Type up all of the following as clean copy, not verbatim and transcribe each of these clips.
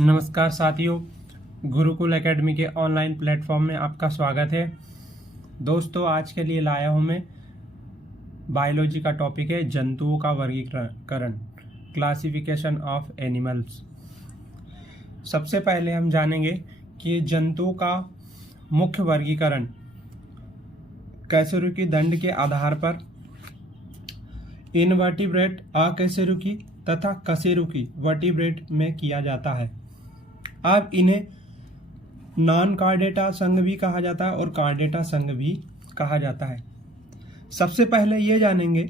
नमस्कार साथियों, गुरुकुल एकेडमी के ऑनलाइन प्लेटफॉर्म में आपका स्वागत है। दोस्तों, आज के लिए लाया हूँ मैं बायोलॉजी का टॉपिक है जंतुओं का वर्गीकरण, क्लासिफिकेशन ऑफ एनिमल्स। सबसे पहले हम जानेंगे कि जंतुओं का मुख्य वर्गीकरण कशेरुकी दंड के आधार पर इनवर्टिब्रेट, अकशेरुकी तथा कशेरुकी वर्टिब्रेट में किया जाता है। अब इन्हें नॉन कार्डेटा संघ भी कहा जाता है और कार्डेटा संघ भी कहा जाता है। सबसे पहले ये जानेंगे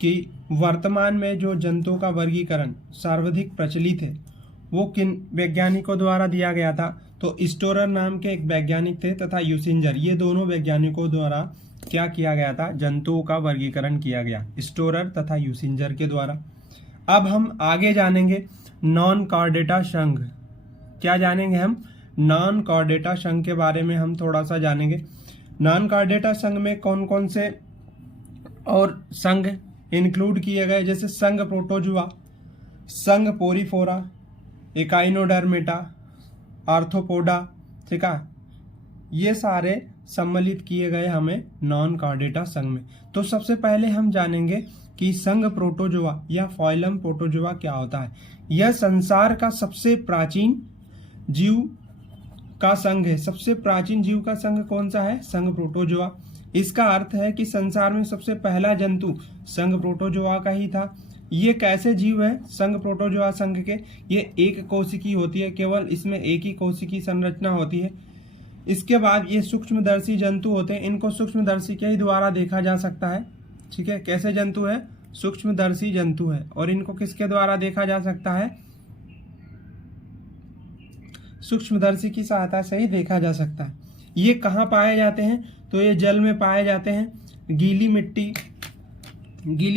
कि वर्तमान में जो जंतुओं का वर्गीकरण सर्वाधिक प्रचलित है वो किन वैज्ञानिकों द्वारा दिया गया था। तो स्टोरर नाम के एक वैज्ञानिक थे तथा यूसिंजर, ये दोनों वैज्ञानिकों द्वारा क्या किया गया था, जंतुओं का वर्गीकरण किया गया, स्टोरर तथा यूसिंजर के द्वारा। अब हम आगे जानेंगे नॉन कार्डेटा संघ। क्या जानेंगे हम? नॉन कार्डेटा संघ के बारे में हम थोड़ा सा जानेंगे। नॉन कार्डेटा संघ में कौन कौन से और संघ इंक्लूड किए गए, जैसे संघ प्रोटोजुआ, संघ पोरीफोरा, एकाइनोडर्मेटा, आर्थ्रोपोडा, ठीक है, ये सारे सम्मिलित किए गए हमें नॉन कार्डेटा संघ में। तो सबसे पहले हम जानेंगे कि संघ प्रोटोजुआ या फाइलम प्रोटोजुआ क्या होता है। यह संसार का सबसे प्राचीन जीव का संघ है। सबसे प्राचीन जीव का संघ कौन सा है? संघ प्रोटोजुआ। इसका अर्थ है कि संसार में सबसे पहला जंतु संघ प्रोटोजुआ का ही था। ये कैसे जीव है संघ प्रोटोजुआ संघ के? ये एक कोशिकी होती है, केवल इसमें एक ही कोशिकी संरचना होती है। इसके बाद ये सूक्ष्मदर्शी जंतु होते हैं, इनको सूक्ष्मदर्शी के ही द्वारा देखा जा सकता है। ठीक है, कैसे जंतु है? सूक्ष्मदर्शी जंतु है, और इनको किसके द्वारा देखा जा सकता है? सूक्ष्मदर्शी की सहायता से ही देखा जा सकता है। ये कहाँ पाए जाते हैं? तो ये जल में पाए जाते हैं, गीली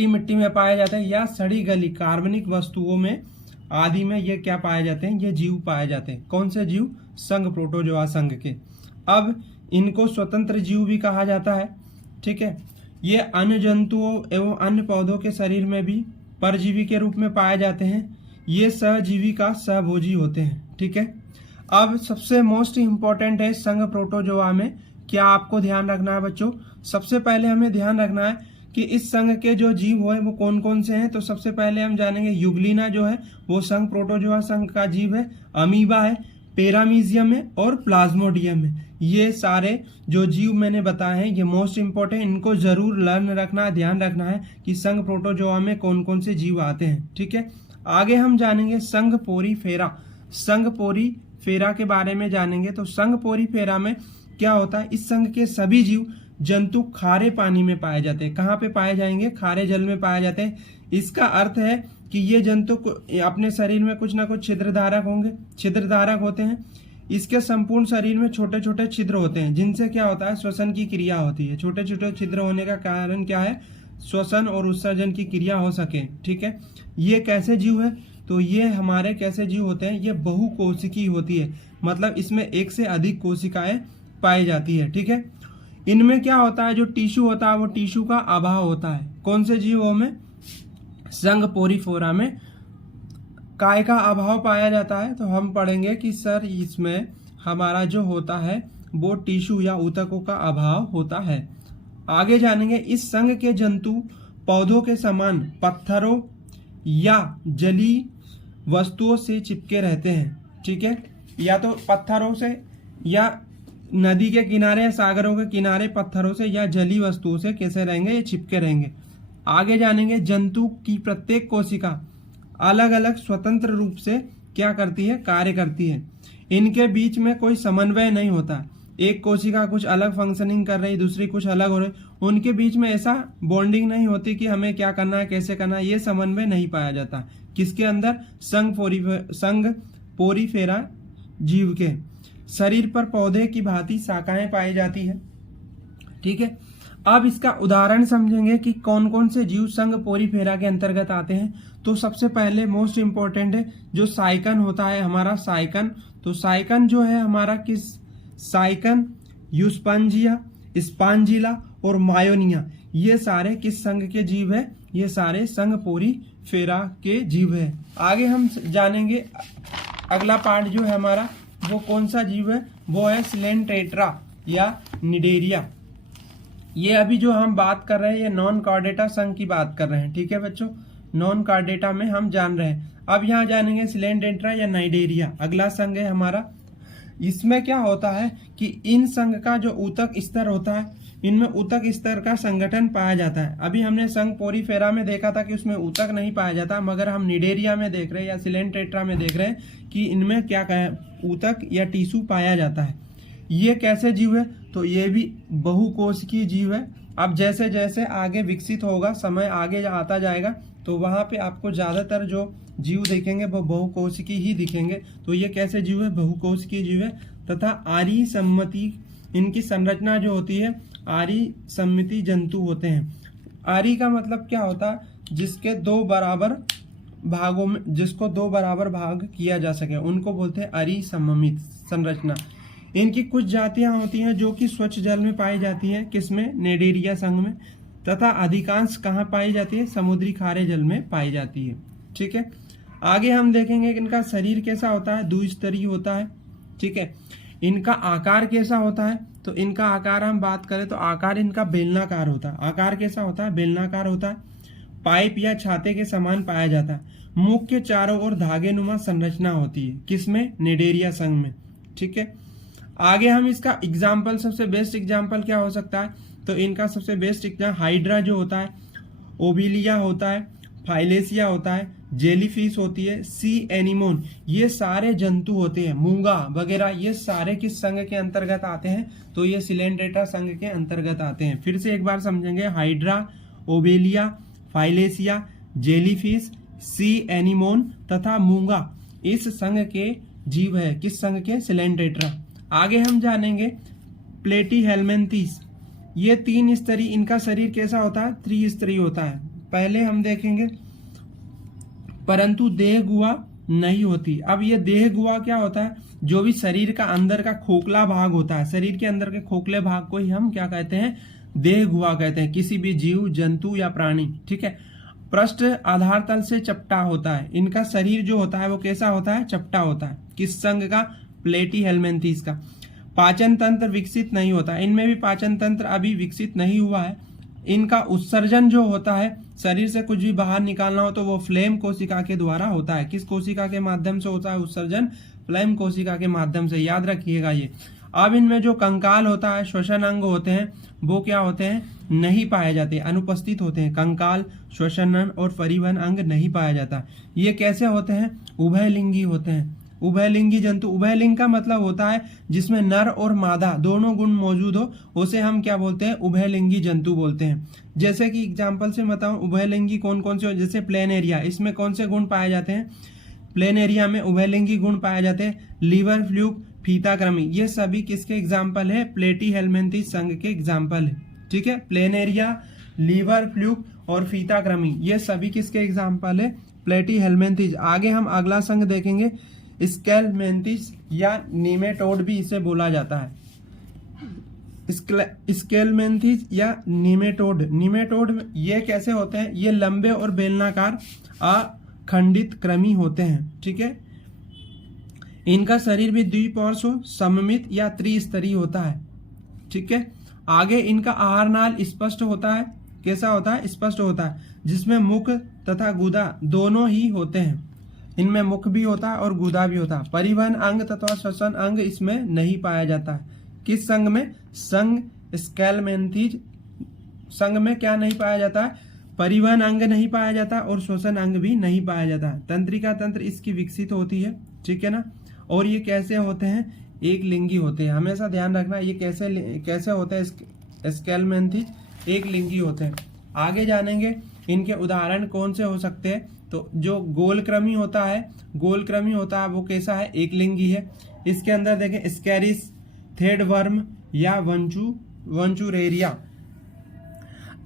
मिट्टी में पाए जाते हैं, या सड़ी गली कार्बनिक वस्तुओं में आदि में ये क्या पाए जाते हैं? ये जीव पाए जाते हैं। कौन से जीव? संघ प्रोटोजुआ संघ के। अब इनको स्वतंत्र जीव भी कहा जाता है। ठीक है, ये अन्य जंतुओं एवं अन्य पौधों के शरीर में भी परजीवी के रूप में पाए जाते हैं। ये सहजीवी का सहभोजी होते हैं। ठीक है, अब सबसे मोस्ट इम्पोर्टेंट है संघ प्रोटोजुआ में क्या आपको ध्यान रखना है बच्चों? सबसे पहले हमें ध्यान रखना है कि इस संघ के जो जीव है वो कौन कौन से हैं। तो सबसे पहले हम जानेंगे युगलिना जो है वो संघ प्रोटोजुआ संघ का जीव है, अमीबा है, पैरामीजियम है और प्लाज्मोडियम है। ये सारे जो जीव मैंने बताए हैं ये मोस्ट इंपॉर्टेंट, इनको जरूर लर्न रखना है, ध्यान रखना है कि संघ प्रोटोजुआ में कौन कौन से जीव आते हैं। ठीक है, आगे हम जानेंगे संघ पोरीफेरा। संघ पोरीफेरा के बारे में जानेंगे। तो संघ पोरीफेरा में क्या होता है? इस संघ के सभी जीव जंतु खारे पानी में पाए जाते हैं। कहाँ पे पाए जाएंगे? खारे जल में पाए जाते हैं। इसका अर्थ है कि ये जंतु अपने शरीर में कुछ ना कुछ छिद्रधारक होते हैं। इसके संपूर्ण शरीर में छोटे छोटे छिद्र होते हैं, जिनसे क्या होता है? श्वसन की क्रिया होती है। छोटे छोटे छिद्र होने का कारण क्या है? श्वसन और उत्सर्जन की क्रिया हो सके। ठीक है, ये कैसे जीव है? तो ये हमारे कैसे जीव होते हैं? ये बहुकोशिकी होती है, मतलब इसमें एक से अधिक कोशिकाएं पाई जाती है। ठीक है, इनमें क्या होता है? जो टिश्यू होता है वो टिश्यू का अभाव होता है। कौन से जीवों में? संघ पोरीफेरा में काय का अभाव पाया जाता है। तो हम पढ़ेंगे कि सर इसमें हमारा जो होता है वो टिश्यू या ऊतकों का अभाव होता है। आगे जानेंगे इस संघ के जंतु पौधों के समान पत्थरों या जलीय वस्तुओं से चिपके रहते हैं। ठीक है, या तो पत्थरों से, या नदी के किनारे या सागरों के किनारे पत्थरों से या जलीय वस्तुओं से कैसे रहेंगे? ये चिपके रहेंगे। आगे जानेंगे जंतु की प्रत्येक कोशिका अलग अलग स्वतंत्र रूप से क्या करती है? कार्य करती है। इनके बीच में कोई समन्वय नहीं होता। एक कोशिका कुछ अलग फंक्शनिंग कर रही, दूसरी कुछ अलग हो रही, उनके बीच में ऐसा बॉन्डिंग नहीं होती कि हमें क्या करना है, कैसे करना है, ये समन्वय नहीं पाया जाता। किसके अंदर? संघ पोरीफेरा जीव के शरीर पर पौधे की भांति शाखाएं पाई जाती है। ठीक है, अब इसका उदाहरण समझेंगे कि कौन कौन से जीव संघ पोरीफेरा के अंतर्गत आते हैं। तो सबसे पहले मोस्ट इंपॉर्टेंट है जो साइकन होता है हमारा, साइकन। तो साइकन जो है हमारा किस? साइकन, यूस्पांजिया, स्पांजिला और मायोनिया, ये सारे किस संघ के जीव है? ये सारे संघ पोरीफेरा के जीव है। आगे हम जानेंगे अगला पार्ट जो है हमारा वो कौन सा जीव है, वो है सिलेंटेट्रा या निडेरिया। ये अभी जो हम बात कर रहे हैं ये नॉन कॉर्डेटा संघ की बात कर रहे हैं, ठीक है बच्चों, नॉन कॉर्डेटा में हम जान रहे हैं। अब यहाँ जानेंगे सिलेंटेट्रा या नाइडेरिया, अगला संघ है हमारा। इसमें क्या होता है कि इन संघ का जो ऊतक स्तर होता है, इनमें ऊतक स्तर का संगठन पाया जाता है। अभी हमने संघ पोरीफेरा में देखा था कि उसमें ऊतक नहीं पाया जाता, मगर हम निडेरिया में देख रहे हैं या सिलेंटेट्रा में देख रहे हैं कि इनमें क्या ऊतक या टिश्यू पाया जाता है। ये कैसे जीव है, तो ये भी बहुकोशिकीय जीव है। अब जैसे जैसे आगे विकसित होगा, समय आगे आता जाएगा, तो वहां पे आपको ज्यादातर जो जीव देखेंगे वो बहुकोशिकीय ही दिखेंगे। तो ये कैसे जीव है, बहुकोशिकीय जीव है। तथा आरी सम्मति, इनकी संरचना जो होती है आरी सम्मिति जंतु होते हैं। आरी का मतलब क्या होता है, जिसके दो बराबर भागों में, जिसको दो बराबर भाग किया जा सके, उनको बोलते हैं आरी सम्मित संरचना। इनकी कुछ जातियां होती हैं जो कि स्वच्छ जल में पाई जाती है, किसमें, निडेरिया संघ में, तथा अधिकांश कहाँ पाई जाती है, समुद्री खारे जल में पाई जाती है, ठीक है। आगे हम देखेंगे कि इनका शरीर कैसा होता है, द्विस्तरीय होता है, ठीक है। इनका आकार कैसा होता है, तो इनका आकार हम बात करें तो आकार इनका बेलनाकार होता है। आकार कैसा होता है, बेलनाकार होता है। पाइप या छाते के समान पाया जाता है। मुख के चारों ओर धागे नुमा संरचना होती है, किसमें, निडेरिया संघ में, ठीक है। आगे हम इसका एग्जाम्पल, सबसे बेस्ट एग्जाम्पल क्या हो सकता है, तो इनका सबसे बेस्ट एग्जाम्पल हाइड्रा जो होता है, ओबिलिया होता है, फाइलेसिया होता है, जेलीफिश होती है, सी एनिमोन, ये सारे जंतु होते हैं, मूंगा वगैरह, ये सारे किस संघ के अंतर्गत आते हैं, तो ये सिलेंटेट्रा संघ के अंतर्गत आते हैं। फिर से एक बार समझेंगे, हाइड्रा, ओबेलिया, फाइलेसिया, जेलीफिश, सी एनिमोन तथा मूंगा इस संघ के जीव है, किस संघ के, सिलेंटेट्रा। आगे हम जानेंगे प्लेटीहेल्मिन्थेस, ये 3 स्तरीय, इनका शरीर कैसा होता है, त्रिस्तरीय होता है। पहले हम देखेंगे, परंतु देह गुहा नहीं होती। अब ये देह गुहा क्या होता है, जो भी शरीर का अंदर का खोखला भाग होता है, शरीर के अंदर के खोखले भाग को ही हम क्या कहते हैं, देह गुहा कहते हैं, किसी भी जीव, जंतु या प्राणी, ठीक है। पृष्ठ आधार तल से चपटा होता है। इनका शरीर जो होता है वो कैसा होता है, चपटा होता है, किस संघ का, प्लेटीहेल्मिन्थेस का। पाचन तंत्र विकसित नहीं होता, इनमें भी पाचन तंत्र अभी विकसित नहीं हुआ है। इनका उत्सर्जन जो होता है, शरीर से कुछ भी बाहर निकालना हो तो वो फ्लेम कोशिका के द्वारा होता है। किस कोशिका के माध्यम से होता है उत्सर्जन, फ्लेम कोशिका के माध्यम से, याद रखिएगा ये। अब इनमें जो कंकाल होता है, श्वसन अंग होते हैं, वो क्या होते हैं, नहीं पाए जाते, अनुपस्थित होते हैं। कंकाल, श्वसन अंग और परिवहन अंग नहीं पाया जाता। ये कैसे होते हैं, उभयलिंगी होते हैं। उभयलिंगी जंतु, उभयलिंग का मतलब होता है जिसमें नर और मादा दोनों गुण मौजूद हो, उसे हम क्या बोलते हैं, उभयलिंगी जंतु बोलते हैं। जैसे कि एग्जांपल से बताऊं, उभयलिंगी कौन कौन से हो, जैसे प्लेनेरिया, इसमें कौन से गुण पाए जाते हैं, प्लेनेरिया में उभयलिंगी गुण पाए जाते हैं। लीवर फ्लूक, फीताकृमि, ये सभी किसके एग्जाम्पल है, प्लेटीहेल्मिन्थेस संघ के एग्जाम्पल है, ठीक है। प्लेनेरिया, लीवर फ्लूक और फीताकृमि, ये सभी किसके एग्जाम्पल है, प्लेटीहेल्मिन्थेस। आगे हम अगला संघ देखेंगे, स्केलमेंथिस या नीमेटोड भी इसे बोला जाता है। स्केलमेंथिस या नीमेटोड, नीमेटोड ये कैसे होते हैं, ये लंबे और बेलनाकार अखंडित कृमि होते हैं, ठीक है। इनका शरीर भी द्विपार्श्व, सममित या त्रिस्तरीय होता है, ठीक है। आगे इनका आहार नाल स्पष्ट होता है, कैसा होता है, स्पष्ट होता है, जिसमें मुख तथा गुदा दोनों ही होते हैं। इनमें मुख भी होता है और गुदा भी होता है। परिवहन अंग तथा श्वसन अंग इसमें नहीं पाया जाता है। किस संघ में, संघ स्केलमेंथिस संघ में क्या नहीं पाया जाता है, परिवहन अंग नहीं पाया जाता और श्वसन अंग भी नहीं पाया जाता। तंत्रिका तंत्र इसकी विकसित होती है, ठीक है ना। और ये कैसे होते हैं, एक लिंगी होते हैं, हमेशा ध्यान रखना ये कैसे होते हैं, स्केलमेंथिस एक लिंगी होते हैं। आगे जानेंगे इनके उदाहरण कौन से हो सकते हैं, तो जो गोलक्रमी होता है, गोलक्रमी होता है वो कैसा है, एक लिंगी है। इसके अंदर देखें स्कैरिस, थ्रेडवर्म या वंचुरेरिया।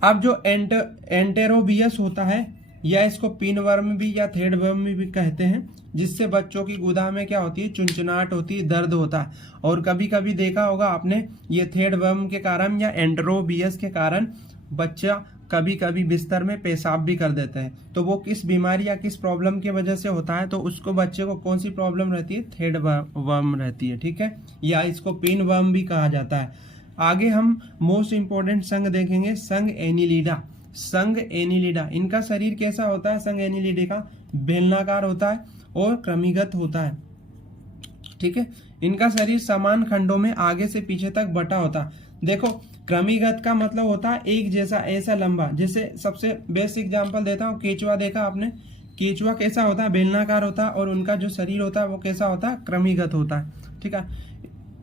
अब जो एंटेरोबियस होता है, या इसको पिनवर्म भी या थ्रेडवर्म भी कहते हैं, जिससे बच्चों की गुदा में क्या होती है, चुनचुनाहट होती है, दर्द होता है। और कभी कभी देखा होगा आपने, ये थ्रेडवर्म के कारण या एंटेरोबियस के कारण बच्चा कभी कभी बिस्तर में पेशाब भी कर देते हैं, तो वो किस बीमारी या किस प्रॉब्लम की वजह से होता है, तो उसको बच्चे को कौन सी प्रॉब्लम रहती है, थ्रेड वर्म रहती है, ठीक है, या इसको पिन वर्म भी कहा जाता है। आगे हम मोस्ट इंपॉर्टेंट संघ देखेंगे, संघ एनिलिडा। संघ एनिलिडा, इनका शरीर कैसा होता है, संघ एनिलिडे का बेलनाकार होता है और क्रमिगत होता है, ठीक है। इनका शरीर समान खंडों में आगे से पीछे तक बटा होता है। देखो, क्रमिगत का मतलब होता है एक जैसा, ऐसा लंबा। जैसे सबसे बेस्ट एग्जांपल देता हूँ, केचुआ देखा आपने, केचुआ कैसा होता है, बेलनाकार होता है, और उनका जो शरीर होता है वो कैसा होता है, क्रमिगत होता है, ठीक है।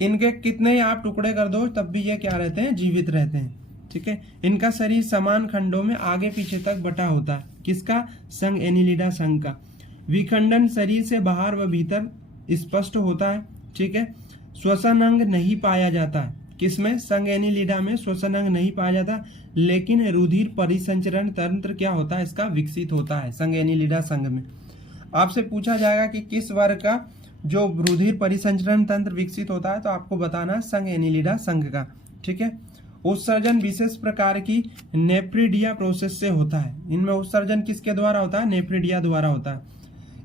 इनके कितने ही आप टुकड़े कर दो तब भी ये क्या रहते हैं, जीवित रहते हैं, ठीक है। इनका शरीर समान खंडों में आगे पीछे तक बटा होता है, किसका, संघ एनिलिडा संघ का। विखंडन शरीर से बाहर व भीतर स्पष्ट होता है, ठीक है। श्वसन अंग नहीं पाया जाता है, किसमें, संघ एनिलिडा में श्वसन अंग नहीं पाया जाता, लेकिन रुधिर परिसंचरण तंत्र क्या होता है, इसका विकसित होता है संघ एनिलिडा संघ में। आपसे पूछा जाएगा कि किस वर्ग का जो रुधिर परिसंचरण तंत्र विकसित होता है, तो आपको बताना संघ एनिलिडा संघ का, ठीक है। उत्सर्जन विशेष प्रकार की नेफ्रिडिया प्रोसेस से होता है। इनमें उत्सर्जन किसके द्वारा होता है, नेफ्रिडिया द्वारा होता है।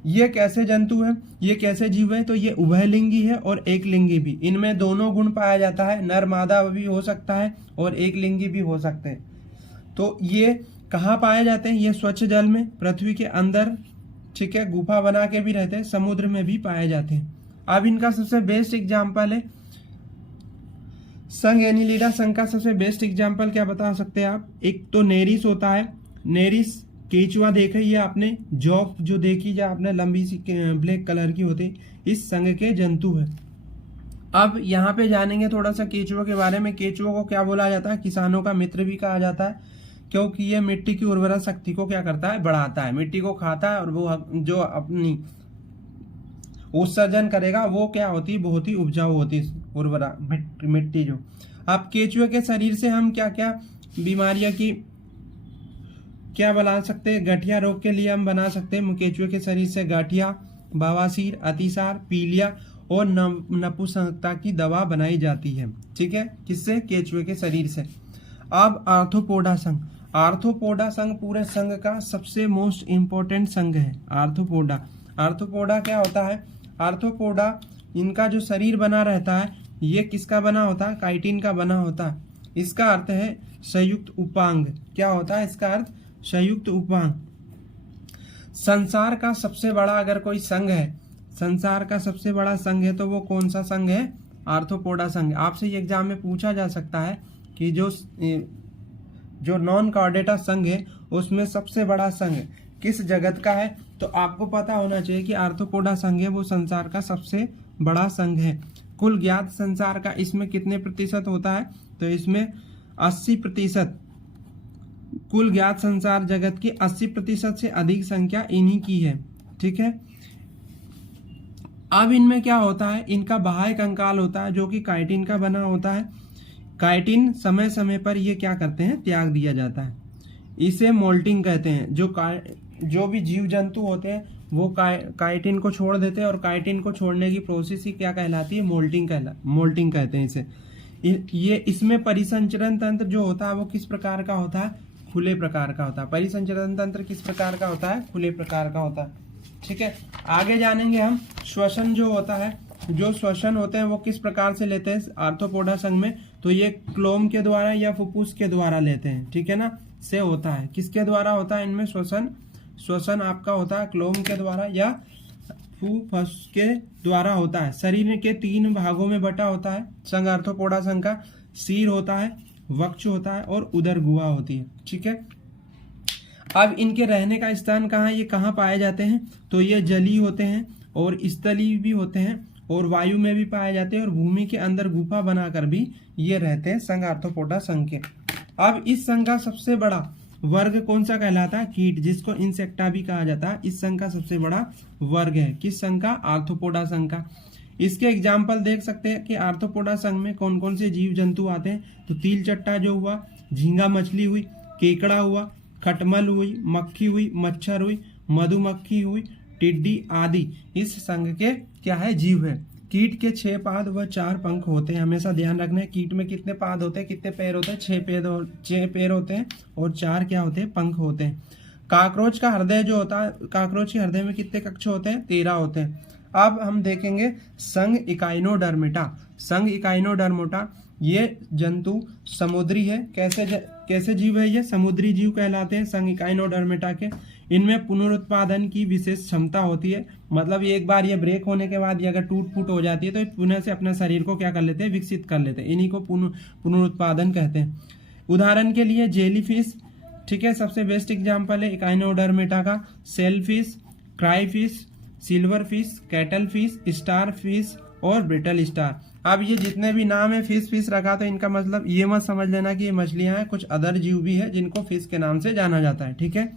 ये कैसे जंतु है, ये कैसे जीव है, तो ये उभयलिंगी है और एक लिंगी भी। इनमें दोनों गुण पाया जाता है, नर मादा भी हो सकता है और एक लिंगी भी हो सकते हैं। तो ये कहाँ पाए जाते हैं, ये स्वच्छ जल में, पृथ्वी के अंदर, ठीक है, गुफा बना के भी रहते हैं, समुद्र में भी पाए जाते हैं। अब इनका सबसे बेस्ट एग्जाम्पल है संघ एनिलिडा संघ का सबसे बेस्ट एग्जाम्पल क्या बता सकते हैं आप, एक तो नेरिस होता है। नेरिस केचुआ देखा ही है आपने, जॉब जो देखी जा आपने, लंबी सी ब्लैक कलर की होती, इस संघ के जंतु है। अब यहाँ पे जानेंगे थोड़ा सा केचुआ के बारे में। केचुआ को क्या बोला जाता है, किसानों का मित्र भी कहा जाता है, क्योंकि ये मिट्टी की उर्वरा शक्ति को क्या करता है, बढ़ाता है, मिट्टी को खाता है, और वो जो अपनी उत्सर्जन करेगा वो क्या होती है, बहुत ही उपजाऊ होती है उर्वरा मिट्टी जो। अब केचुए के शरीर से हम क्या क्या बीमारियां की क्या बना सकते हैं, गठिया रोग के लिए हम बना सकते हैं केचुए के शरीर से गठिया, बवासीर, अतिसार, पीलिया और नपुंसकता की दवा बनाई जाती है, ठीक है, किससे, केचुए के शरीर से। अब आर्थ्रोपोडा संघ। आर्थ्रोपोडा संघ पूरे संघ का सबसे मोस्ट इंपॉर्टेंट संघ है, आर्थ्रोपोडा। आर्थ्रोपोडा क्या होता है, आर्थ्रोपोडा इनका जो शरीर बना रहता है ये किसका बना होता है, काइटिन का बना होता है। इसका अर्थ है संयुक्त उपांग। क्या होता है इसका अर्थ, संयुक्त उपांग। संसार का सबसे बड़ा अगर कोई संघ है, संसार का सबसे बड़ा संघ है, तो वो कौन सा संघ है, आर्थ्रोपोडा संघ। आपसे ये एग्जाम में पूछा जा सकता है कि जो नॉन कॉर्डेटा संघ है उसमें सबसे बड़ा संघ किस जगत का है, तो आपको पता होना चाहिए कि आर्थ्रोपोडा संघ है वो संसार का सबसे बड़ा संघ है। कुल ज्ञात संसार का इसमें कितने प्रतिशत होता है, तो इसमें 80%, कुल ज्ञात संसार जगत की 80% से अधिक संख्या इन्हीं की है, ठीक है। अब इनमें क्या होता है, इनका बाह्य कंकाल होता है जो कि काइटिन का बना होता है। काइटिन समय समय पर ये क्या करते हैं, त्याग दिया जाता है, इसे मोल्टिंग कहते हैं। जो भी जीव जंतु होते हैं वो काइटिन को छोड़ देते हैं, और काइटिन को छोड़ने की प्रोसेस ही क्या कहलाती है, मोल्टिंग कहते हैं इसे। ये इसमें परिसंचरण तंत्र जो होता है वो किस प्रकार का होता है, खुले प्रकार का होता है। परिसंचरण तंत्र किस प्रकार का होता है, खुले प्रकार का होता है, ठीक है। आगे जानेंगे हम श्वसन जो होता है, जो श्वसन होते हैं वो किस प्रकार से लेते हैं आर्थ्रोपोडा संघ में, तो ये क्लोम के द्वारा या फुफ्फुस के द्वारा लेते हैं, ठीक है ना, से होता है। किसके द्वारा होता है इनमें श्वसन आपका होता है क्लोम के द्वारा या फुफ्फुस के द्वारा होता है। शरीर के 3 भागों में बटा होता है संघ आर्थ्रोपोडा संघ का। सिर होता है, वक्ष होता है और उदर गुहा होती है, ठीक है। अब इनके रहने का स्थान कहाँ, ये कहाँ पाए जाते हैं, तो ये जली होते हैं और स्थली भी होते हैं और वायु में भी पाए जाते हैं और भूमि के अंदर गुफा बनाकर भी ये रहते हैं संघ आर्थ्रोपोडा संघ के। अब इस संघ का सबसे बड़ा वर्ग कौन सा कहलाता है, कीट, जिसको इंसेक्टा भी कहा जाता है। इस संघ का सबसे बड़ा वर्ग है किस संघ का, आर्थ्रोपोडा संघ का। इसके एग्जाम्पल देख सकते हैं कि आर्थ्रोपोडा संघ में कौन कौन से जीव जंतु आते हैं, तो तिल चट्टा जो हुआ, झींगा मछली हुई, केकड़ा हुआ, खटमल हुई, मक्खी हुई, मच्छर हुई, मधुमक्खी हुई, टिड्डी आदि इस संघ के क्या है, जीव है। कीट के 6 पाद व 4 पंख होते हैं। हमेशा ध्यान रखना है, कीट में कितने पाद होते हैं, कितने पैर होते हैं, 6 पैर होते हैं और 4 क्या होते हैं, पंख होते हैं। काकरोच का हृदय जो होता है, काकरोच के हृदय में कितने कक्ष होते हैं, 13 होते हैं। अब हम देखेंगे संघ इकाइनोडर्मिटा। संघ इकाइनोडर्मिटा ये जंतु समुद्री है। कैसे जीव है ये, समुद्री जीव कहलाते हैं संघ इकाइनोडर्मिटा के। इनमें पुनरुत्पादन की विशेष क्षमता होती है, मतलब एक बार ये ब्रेक होने के बाद ये अगर टूट फूट हो जाती है तो पुनः से अपने शरीर को क्या कर लेते हैं, विकसित कर लेते हैं। इन्हीं को पुनरुत्पादन कहते हैं। उदाहरण के लिए जेलीफिश, ठीक है, सबसे बेस्ट एग्जाम्पल है इकाइनोडर्मिटा का। Shellfish, crayfish, silverfish, cuttlefish, starfish और ब्रिटल स्टार। अब ये जितने भी नाम है फिश रखा, तो इनका मतलब ये मत समझ लेना कि ये मछलियां हैं, कुछ अदर जीव भी है जिनको फिश के नाम से जाना जाता है, ठीक है।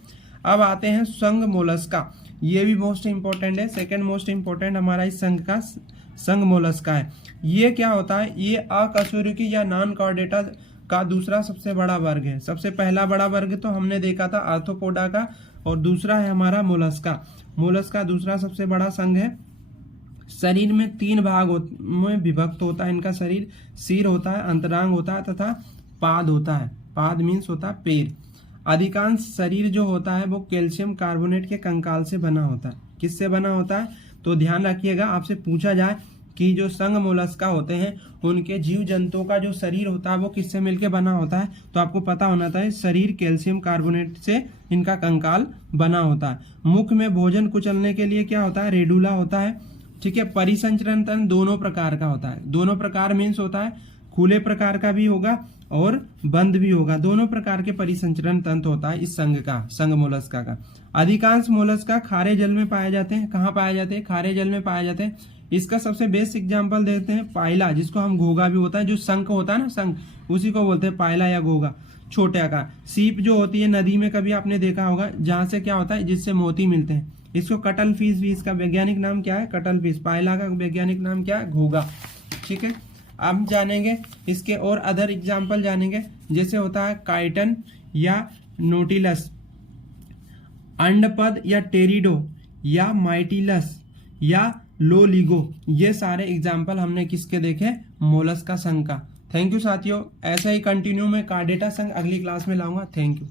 अब आते हैं संघ मोलस्का। ये भी मोस्ट इंपॉर्टेंट है, सेकंड मोस्ट इंपॉर्टेंट हमारा इस संघ मोलस्का है। ये क्या होता है, ये अकशेरुकी या नॉन कॉर्डेटा का दूसरा सबसे बड़ा वर्ग है। सबसे पहला बड़ा वर्ग तो हमने देखा था आर्थ्रोपोडा का, और दूसरा है हमारा मोलस्का। मोलस्का दूसरा सबसे बड़ा संघ है। शरीर में 3 भाग में विभक्त होता है इनका शरीर। सिर होता है, अंतरांग होता है तथा पाद होता है। पाद मीन्स होता है पैर। अधिकांश शरीर जो होता है वो कैल्शियम कार्बोनेट के कंकाल से बना होता है। किससे बना होता है, तो ध्यान रखिएगा, आपसे पूछा जाए कि जो संघ मोलस्का होते हैं उनके जीव जंतुओं का जो शरीर होता है वो किससे मिलके बना होता है, तो आपको पता होना चाहिए शरीर कैल्शियम कार्बोनेट से इनका कंकाल बना होता है। मुख में भोजन कुचलने के लिए क्या होता है, रेडुला होता है, ठीक है। परिसंचरण तंत्र दोनों प्रकार का होता है। दोनों प्रकार मीन्स होता है खुले प्रकार का भी होगा और बंद भी होगा। दोनों प्रकार के परिसंचरण तंत्र होता है इस संघ मोलस्का का। अधिकांश मोलस्का खारे जल में पाए जाते हैं। कहाँ पाए जाते हैं, खारे जल में पाए जाते हैं। इसका सबसे बेस्ट एग्जाम्पल देते हैं पायला, जिसको हम घोगा भी होता है, जो शंख होता है ना, शंख, उसी को बोलते हैं पायला या घोगा, छोटे आकार। सीप जो होती है नदी में, कभी आपने देखा होगा, जहां से क्या होता है, जिससे मोती मिलते हैं। इसको कटल फिश भी, इसका वैज्ञानिक नाम क्या है, कटल फिश। पायला का वैज्ञानिक नाम क्या है, घोगा, ठीक है। अब जानेंगे इसके और अदर एग्जाम्पल जानेंगे, जैसे होता है काइटन या नोटिलस, अंडपद या टेरिडो या माइटिलस या लोलिगो। ये सारे एग्जाम्पल हमने किसके देखे, मोलस्का संघ का। थैंक यू साथियों, ऐसा ही कंटिन्यू में कार्डेटा संघ अगली क्लास में लाऊंगा। Thank you.